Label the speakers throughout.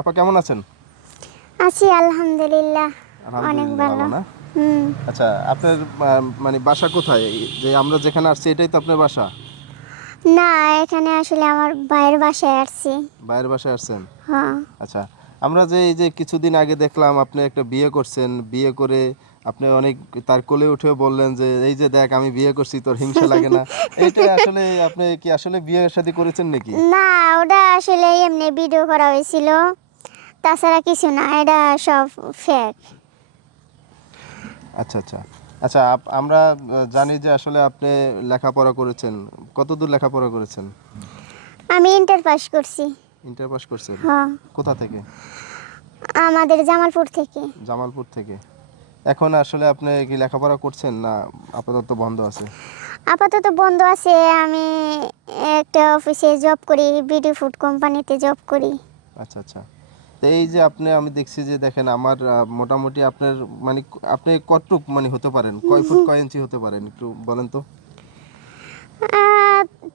Speaker 1: আপা কেমন আছেন?
Speaker 2: আছি আলহামদুলিল্লাহ। অনেক ভালো।
Speaker 1: আচ্ছা আপনার মানে বাসা কোথায়? যে আমরা যেখানে আসছি এটাই তো আপনার বাসা?
Speaker 2: না এখানে আসলে আমার ভাইয়ের বাসায় আসছি।
Speaker 1: বাইরের বাসায় আসছেন?
Speaker 2: হ্যাঁ।
Speaker 1: আচ্ছা আমরা যে এই যে কিছুদিন আগে দেখলাম আপনি একটা বিয়ে করছেন বিয়ে করে আপনি অনেক তার কোলে উঠে বললেন যে এই যে দেখ আমি বিয়ে করছি তোর হিংসা লাগে না। এইটা আসলে আপনি কি আসলে বিয়ে শাদী করেছেন নাকি?
Speaker 2: না ওটা আসলে এমনি ভিডিও করা হয়েছিল। তাছাড়া কিছু না এটা সব ফেক
Speaker 1: আচ্ছা আচ্ছা। আচ্ছা আমরা জানি যে আসলে আপনি লেখাপড়া করেছেন। কতদূর লেখাপড়া করেছেন?
Speaker 2: আমি ইন্টার পাস করছি।
Speaker 1: ইন্টার পাস করছেন?
Speaker 2: হ্যাঁ
Speaker 1: কোথা থেকে?
Speaker 2: আমাদের জামালপুর থেকে।
Speaker 1: জামালপুর থেকে। এখন আসলে আপনি কি লেখাপড়া করছেন না আপাতত বন্ধ আছে?
Speaker 2: আপাতত বন্ধ আছে। আমি একটা অফিসে জব করি বিডি ফুড কোম্পানিতে জব করি।
Speaker 1: আচ্ছা আচ্ছা। তো এই যে আপনি আমি দেখছি যে দেখেন আমার মোটামুটি আপনার মানে আপনি কতটুক মানে হতে পারেন? কয় ফুট কয় ইঞ্চি হতে পারেন একটু বলেন তো?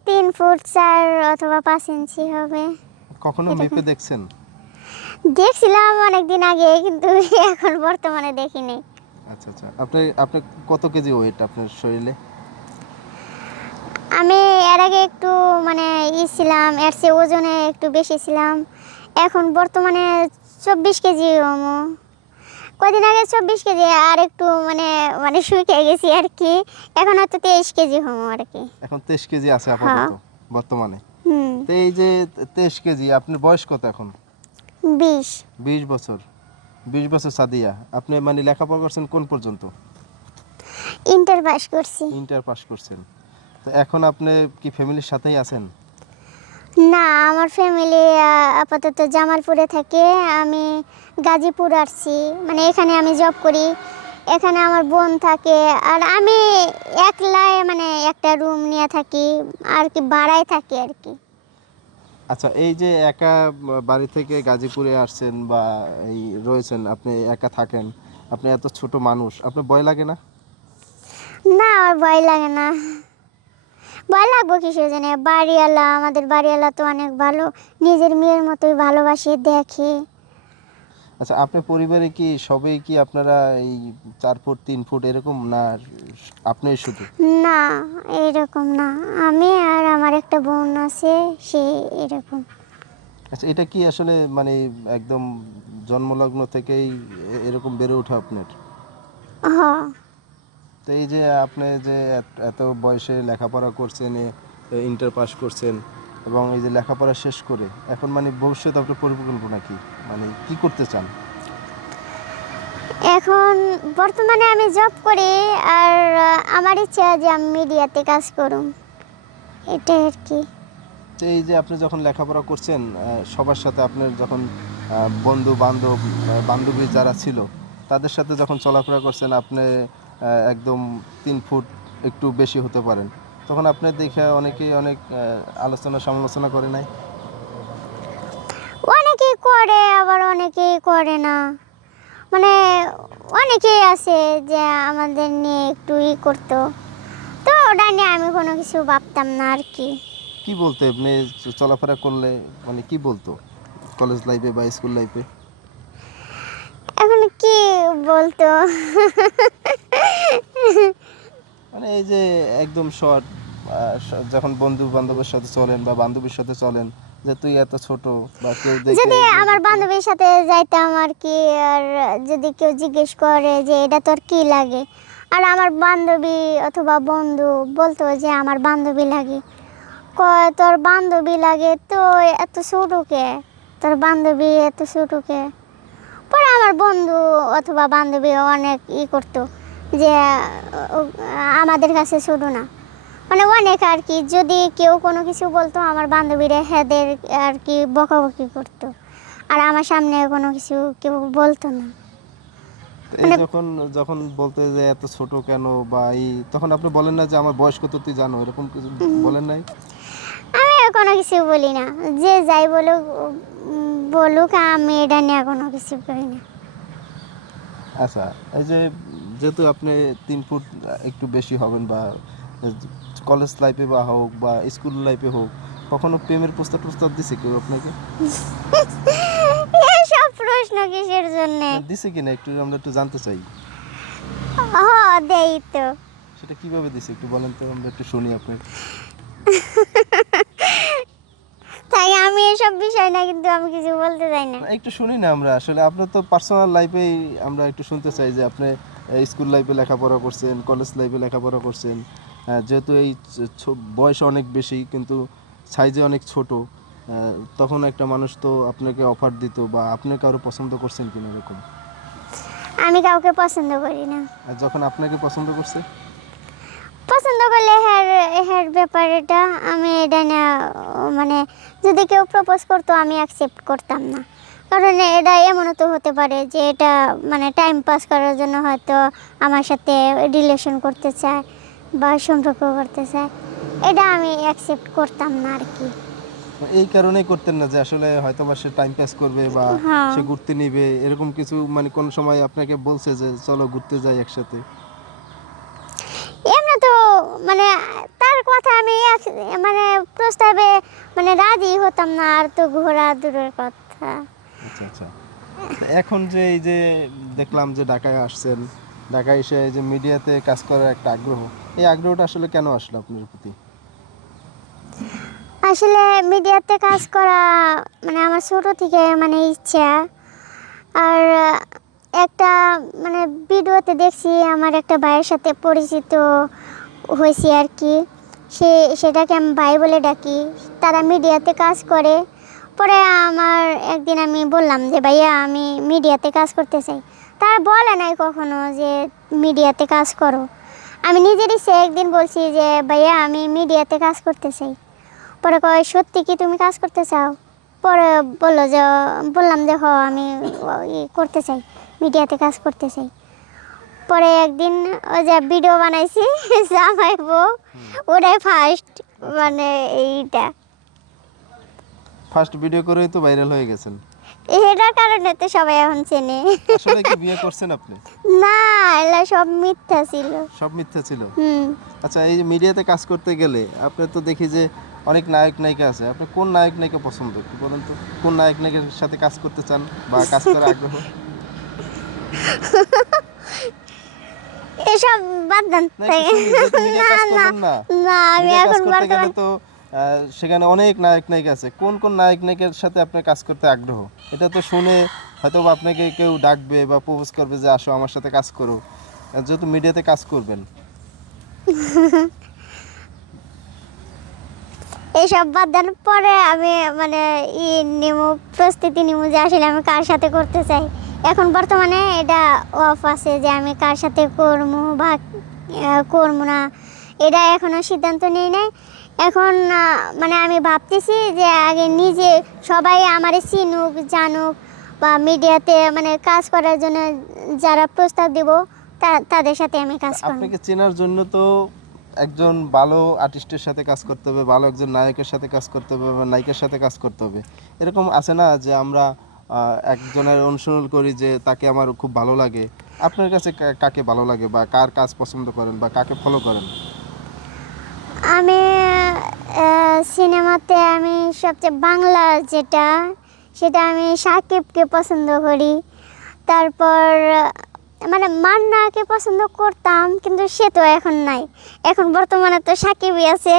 Speaker 2: তিন ফুট চার অথবা পাঁচ ইঞ্চি হবে।
Speaker 1: কখনো মেপে দেখছেন?
Speaker 2: দেখছিলাম অনেকদিন আগে কিন্তু এখন বর্তমানে দেখিনি।
Speaker 1: আচ্ছা আচ্ছা। আপনি আপনি কত কেজি ওয়েট আপনার শরীরে?
Speaker 2: আমি এর আগে একটু মানে ই ছিলাম এর চেয়ে ওজনে একটু বেশি ছিলাম। এখন বর্তমানে চব্বিশ কেজি হমো কদিন আগে চব্বিশ কেজি আর একটু মানে মানে শুকিয়ে গেছি আর কি। এখন হয়তো তেইশ কেজি হমো আর কি।
Speaker 1: এখন তেইশ কেজি আছে আপাতত বর্তমানে। তো এই যে তেইশ কেজি আপনার বয়স কত এখন?
Speaker 2: বিশ।
Speaker 1: বিশ বছর। বিশ বছর সাদিয়া। আপনি মানে লেখাপড়া করছেন কোন পর্যন্ত?
Speaker 2: ইন্টার পাস করছি।
Speaker 1: ইন্টার পাস করছেন। তো এখন আপনি কি ফ্যামিলির সাথেই আছেন?
Speaker 2: না আমার ফ্যামিলি আপাতত জামালপুরে থাকে। আমি গাজীপুর আসছি। মানে এখানে আমি জব করি। এখানে আমার বোন থাকে। আর আমি একলাই মানে একটা রুম নিয়ে থাকি। আর কি ভাড়ায় থাকি আর কি।
Speaker 1: আচ্ছা এই যে একা বাড়ি থেকে গাজীপুরে আসছেন বা এই রয়েছেন আপনি একা থাকেন আপনি এত ছোট মানুষ আপনার ভয় লাগে না?
Speaker 2: না আমার ভয় লাগে না। ভয় লাগবো কিসের জন্য বাড়িওয়ালা আমাদের বাড়িওয়ালা তো অনেক ভালো। নিজের মেয়ের মতোই ভালোবাসে দেখে।
Speaker 1: আচ্ছা আপনার পরিবারে কি সবাই কি আপনারা এই চার ফুট তিন ফুট এরকম না আপনি শুধু?
Speaker 2: না এরকম না। আমি আর আমার একটা বোন আছে সে এরকম।
Speaker 1: আচ্ছা এটা কি আসলে মানে একদম জন্মলগ্ন থেকেই এরকম বেড়ে ওঠা আপনার?
Speaker 2: হ
Speaker 1: তো এই যে আপনি যে এত- বয়সে লেখাপড়া করছেন ইন্টার পাস করছেন এবং এই যে লেখাপড়া শেষ করে এখন মানে ভবিষ্যৎ আপনার পরিকল্পনা কি? মানে কি করতে চান?
Speaker 2: এখন বর্তমানে আমি জব করি আর আমার ইচ্ছা যে আমি মিডিয়াতে কাজ করুম। এটাই আর কি।
Speaker 1: তো এই যে আপনি যখন লেখাপড়া করছেন সবার সাথে আপনার যখন বন্ধু বান্ধব বান্ধবী যারা ছিল তাদের সাথে যখন চলাফেরা করছেন আপনি একদম তিন ফুট একটু বেশি হতে পারেন। তখন আপনি দেখে অনেকেই অনেক আলোচনা সমালোচনা করে নাই।
Speaker 2: অনেকেই করে আবার অনেকেই করে না। মানে অনেকেই আছে যে আমাদের নিয়ে একটু ই করতো। তো ওটা নিয়ে আমি কোনো কিছু ভাবতাম না আর কি।
Speaker 1: কি বলতো আপনি চলাফেরা করলে মানে কি বলতো কলেজ লাইফে বা স্কুল লাইফে
Speaker 2: এখন কি বলতো?
Speaker 1: মানে এই যে একদম শর্ট যখন বন্ধু বান্ধবের সাথে চলেন বা বান্ধবীর সাথে চলেন যে তুই এত ছোট বা কেউ দেখে
Speaker 2: যদি আমার বান্ধবীর সাথে যাইতাম আর কি আর যদি কেউ জিজ্ঞেস করে যে এটা তোর কি লাগে? আর আমার বান্ধবী অথবা বন্ধু বলতো যে আমার বান্ধবী লাগে। কয় তোর বান্ধবী লাগে তো এত ছোটকে তোর বান্ধবী এত ছোটকে পরে আমার বন্ধু অথবা বান্ধবী অনেক ই করতো। যে আমাদের কাছে ছোট না। মানে অনেক আর কি যদি কেউ কোনো কিছু বলতো আমার বান্ধবীরা হেদের আর কি বকাবকি করতো। আর আমার সামনে কোনো কিছু কেউ বলতো না।
Speaker 1: তো যখন যখন বলতে যে এত ছোট কেন বা এই তখন আপনি বলেন না যে আমার বয়স কত তুই জানো? এরকম কিছু বলেন নাই?
Speaker 2: আমি কোনো কিছু বলি না। যে যাই বলুক বলুক আমি এটা নিয়ে কোনো কিছু করি না।
Speaker 1: আচ্ছা এই যে যেহেতু আপনি তিন ফুট একটু বেশি হবেন বা কলেজ লাইফে বা হোক বা স্কুল লাইফে হোক কখনো প্রেমের প্রস্তাব প্রস্তাব দিছে কেউ আপনাকে?
Speaker 2: জন্য?
Speaker 1: দিছে কিনা একটু আমরা একটু জানতে চাই।
Speaker 2: হ দেই তো।
Speaker 1: সেটা কীভাবে দিছে একটু বলেন তো আমরা একটু শুনি আপনার
Speaker 2: তাই আমি এসব বিষয় না কিন্তু আমি কিছু বলতে চাই না।
Speaker 1: একটু শুনি না আমরা আসলে আপনার তো পার্সোনাল লাইফেই আমরা একটু শুনতে চাই যে আপনি স্কুল লাইফে লেখাপড়া করছেন কলেজ লাইফে লেখাপড়া করছেন যেহেতু এই বয়স অনেক বেশি কিন্তু সাইজে অনেক ছোট তখন একটা মানুষ তো আপনাকে অফার দিত বা আপনি কারও পছন্দ করছেন কিনা এরকম?
Speaker 2: আমি কাউকে পছন্দ করি না।
Speaker 1: যখন আপনাকে পছন্দ করছে?
Speaker 2: পছন্দ করলে হ্যার হ্যার ব্যাপারটা আমি এটা না মানে যদি কেউ প্রপোজ করতো আমি অ্যাকসেপ্ট করতাম না। কারণ এটা এমনও তো হতে পারে যে এটা মানে টাইম পাস করার জন্য হয়তো আমার সাথে রিলেশন করতে চায় বা সম্পর্ক করতে চায়। এটা আমি অ্যাকসেপ্ট করতাম না আর কি।
Speaker 1: এই কারণেই করতেন না যে আসলে হয়তো বা সে টাইম পাস করবে বা
Speaker 2: হ্যাঁ।
Speaker 1: সে ঘুরতে নিবে এরকম কিছু মানে কোন সময় আপনাকে বলছে যে চলো ঘুরতে যাই একসাথে
Speaker 2: এমনি তো মানে তার কথা আমি মানে প্রস্তাবে মানে রাজি হতাম না আর তো ঘোরা দূরের কথা।
Speaker 1: আচ্ছা আচ্ছা। এখন যে এই যে দেখলাম যে ঢাকায় আসছেন ঢাকায় এসে যে মিডিয়াতে কাজ করার একটা আগ্রহ এই আগ্রহটা আসলে কেন আসলো আপনার প্রতি?
Speaker 2: আসলে মিডিয়াতে কাজ করা মানে আমার ছোট থেকে মানে ইচ্ছা। আর একটা মানে ভিডিওতে দেখছি আমার একটা ভাইয়ের সাথে পরিচিত হয়েছি আর কি। সে, সেটাকে আমি ভাই বলে ডাকি। তারা মিডিয়াতে কাজ করে। পরে আমার একদিন আমি বললাম যে, ভাইয়া, আমি মিডিয়াতে কাজ করতে চাই। তারা বলে নাই কখনো যে, মিডিয়াতে কাজ করো। আমি নিজেরই সে একদিন বলছি যে, ভাইয়া, আমি মিডিয়াতে কাজ করতে চাই। পরে কয়, সত্যি কি তুমি কাজ করতে চাও? পরে বলল যে, বললাম যে, হ, আমি করতে চাই। মিডিয়াতে কাজ করতে চাই পরে একদিন ওই যে ভিডিও বানাইছি জামাই বউ ওটাই ফার্স্ট মানে এইটা।
Speaker 1: ফার্স্ট ভিডিও করেই তো ভাইরাল হয়ে গেছেন।
Speaker 2: এটার কারণে তো সবাই এখন চেনে।
Speaker 1: আসলে কি বিয়ে করছেন আপনি?
Speaker 2: না এগুলো সব মিথ্যা ছিল।
Speaker 1: সব মিথ্যা ছিল?
Speaker 2: হুম।
Speaker 1: আচ্ছা এই মিডিয়াতে কাজ করতে গেলে আপনার তো দেখি যে অনেক নায়ক নায়িকা আছে। আপনি কোন নায়ক নায়িকা পছন্দ? একটু বলেন তো কোন নায়ক নায়িকার সাথে কাজ করতে চান বা কাজ করার আগ্রহ?
Speaker 2: এসব বাদ দেন।
Speaker 1: না, না।
Speaker 2: না আমি এখন বর্তমান
Speaker 1: তো সেখানে অনেক নায়ক নায়িকা আছে। কোন কোন নায়ক নায়িকার সাথে আপনার কাজ করতে আগ্রহ? এটা তো শুনে হয়তো আপনাকে কেউ ডাকবে বা প্রপোজ করবে যে আসো আমার সাথে কাজ করো। যেহেতু মিডিয়াতে কাজ করবেন।
Speaker 2: এইসব বাদ দেন পরে আমি মানে ই নিমু প্রস্তুতি নিমু যে আসলে আমি কার সাথে করতে চাই। এখন বর্তমানে এটা অফ আছে যে আমি কার সাথে করব বা করব না, এটা এখনও সিদ্ধান্ত নেই নাই। এখন মানে আমি ভাবতেছি যে আগে নিজে সবাই আমারে চিনুক, জানুক বা মিডিয়াতে মানে কাজ করার জন্য যারা প্রস্তাব দিব তাদের সাথে আমি কাজ করব।
Speaker 1: আপনাকে চেনার জন্য তো একজন ভালো আর্টিস্টের সাথে কাজ করতে হবে, ভালো একজন নায়কের সাথে কাজ করতে হবে বা নায়িকার সাথে কাজ করতে হবে। এরকম আছে না যে আমরা একজনের অনুসরণ করি যে তাকে আমার খুব ভালো লাগে। আপনার কাছে কাকে ভালো লাগে বা কার কাজ পছন্দ করেন বা কাকে ফলো করেন?
Speaker 2: আমি সিনেমাতে আমি সবচেয়ে বাংলা যেটা, সেটা আমি সাকিবকে পছন্দ করি। তারপর মানে মান্নাকে পছন্দ করতাম, কিন্তু সে তো এখন নাই। এখন বর্তমানে তো সাকিবই আছে।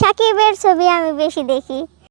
Speaker 2: সাকিবের ছবি আমি বেশি দেখি।